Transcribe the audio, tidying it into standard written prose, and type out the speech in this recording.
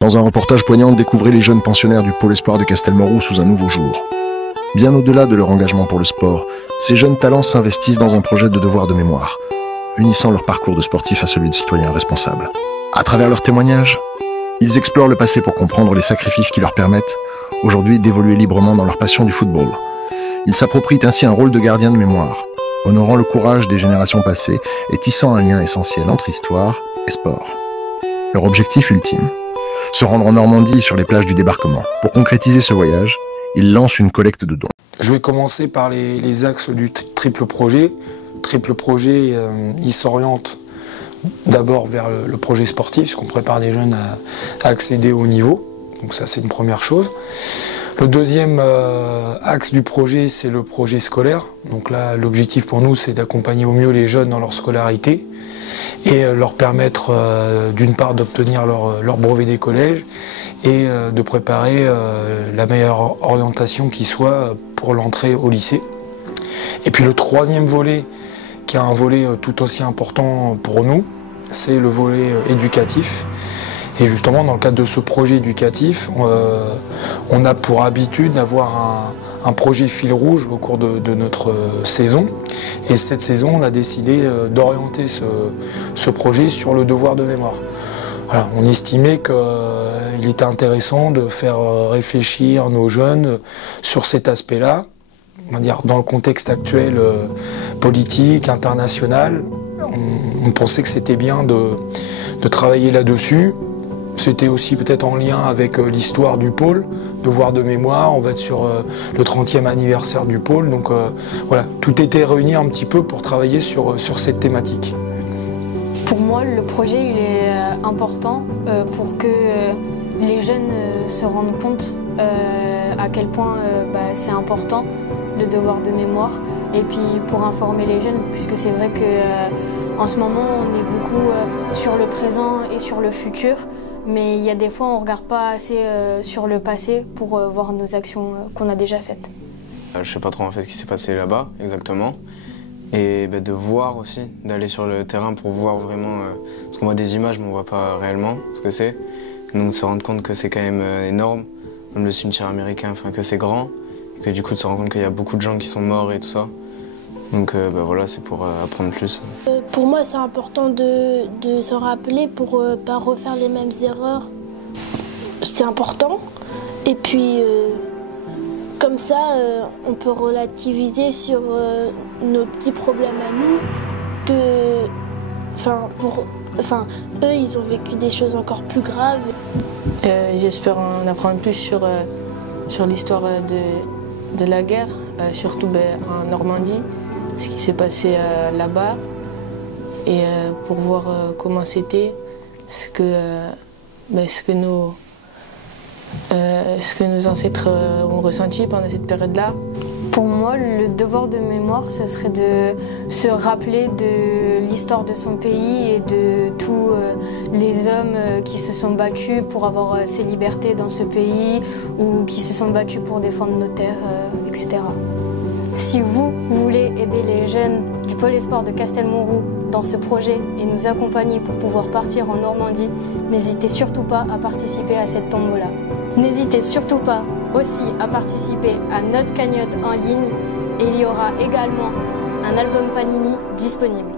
Dans un reportage poignant, découvrez les jeunes pensionnaires du Pôle Espoir de Castelmaurou sous un nouveau jour. Bien au-delà de leur engagement pour le sport, ces jeunes talents s'investissent dans un projet de devoir de mémoire, unissant leur parcours de sportif à celui de citoyen responsable. À travers leurs témoignages, ils explorent le passé pour comprendre les sacrifices qui leur permettent, aujourd'hui, d'évoluer librement dans leur passion du football. Ils s'approprient ainsi un rôle de gardien de mémoire, honorant le courage des générations passées et tissant un lien essentiel entre histoire et sport. Leur objectif ultime, se rendre en Normandie sur les plages du débarquement. Pour concrétiser ce voyage, ils lancent une collecte de dons. Je vais commencer par les axes du triple projet. Triple projet, il s'oriente d'abord vers le projet sportif, puisqu'on prépare des jeunes à accéder au niveau. Donc ça, c'est une première chose. Le deuxième axe du projet, c'est le projet scolaire. Donc là, l'objectif pour nous, c'est d'accompagner au mieux les jeunes dans leur scolarité et leur permettre d'une part d'obtenir leur brevet des collèges et de préparer la meilleure orientation qui soit pour l'entrée au lycée. Et puis le troisième volet, qui est un volet tout aussi important pour nous, c'est le volet éducatif. Et justement, dans le cadre de ce projet éducatif, on a pour habitude d'avoir un projet fil rouge au cours de notre saison. Et cette saison, on a décidé d'orienter ce projet sur le devoir de mémoire. Voilà, on estimait qu'il était intéressant de faire réfléchir nos jeunes sur cet aspect-là. On va dire, dans le contexte actuel politique, international, on pensait que c'était bien de travailler là-dessus. C'était aussi peut-être en lien avec l'histoire du pôle, devoir de mémoire. On va être sur le 30e anniversaire du pôle. Donc voilà, tout était réuni un petit peu pour travailler sur cette thématique. Pour moi, le projet il est important pour que les jeunes se rendent compte à quel point c'est important le devoir de mémoire. Et puis pour informer les jeunes, puisque c'est vrai qu'en ce moment on est beaucoup sur le présent et sur le futur. Mais il y a des fois, on ne regarde pas assez sur le passé pour voir nos actions qu'on a déjà faites. Je ne sais pas trop en fait ce qui s'est passé là-bas, exactement. Et de voir aussi, d'aller sur le terrain pour voir vraiment, parce qu'on voit des images mais on ne voit pas réellement ce que c'est. Donc de se rendre compte que c'est quand même énorme, comme le cimetière américain, enfin que c'est grand. Et que du coup de se rendre compte qu'il y a beaucoup de gens qui sont morts et tout ça. Donc voilà, c'est pour apprendre plus. Pour moi, c'est important de se rappeler pour ne pas refaire les mêmes erreurs. C'est important. Et puis, comme ça, on peut relativiser sur nos petits problèmes à nous. Eux, ils ont vécu des choses encore plus graves. J'espère en apprendre plus sur l'histoire de la guerre, surtout en Normandie. Ce qui s'est passé là-bas et pour voir comment c'était, ce que nos ancêtres ont ressenti pendant cette période-là. Pour moi, le devoir de mémoire, ce serait de se rappeler de l'histoire de son pays et de tous les hommes qui se sont battus pour avoir ses libertés dans ce pays ou qui se sont battus pour défendre nos terres, etc. Si vous voulez aider les jeunes du Pôle Espoir de Castelmaurou dans ce projet et nous accompagner pour pouvoir partir en Normandie, n'hésitez surtout pas à participer à cette tombola. N'hésitez surtout pas aussi à participer à notre cagnotte en ligne et il y aura également un album Panini disponible.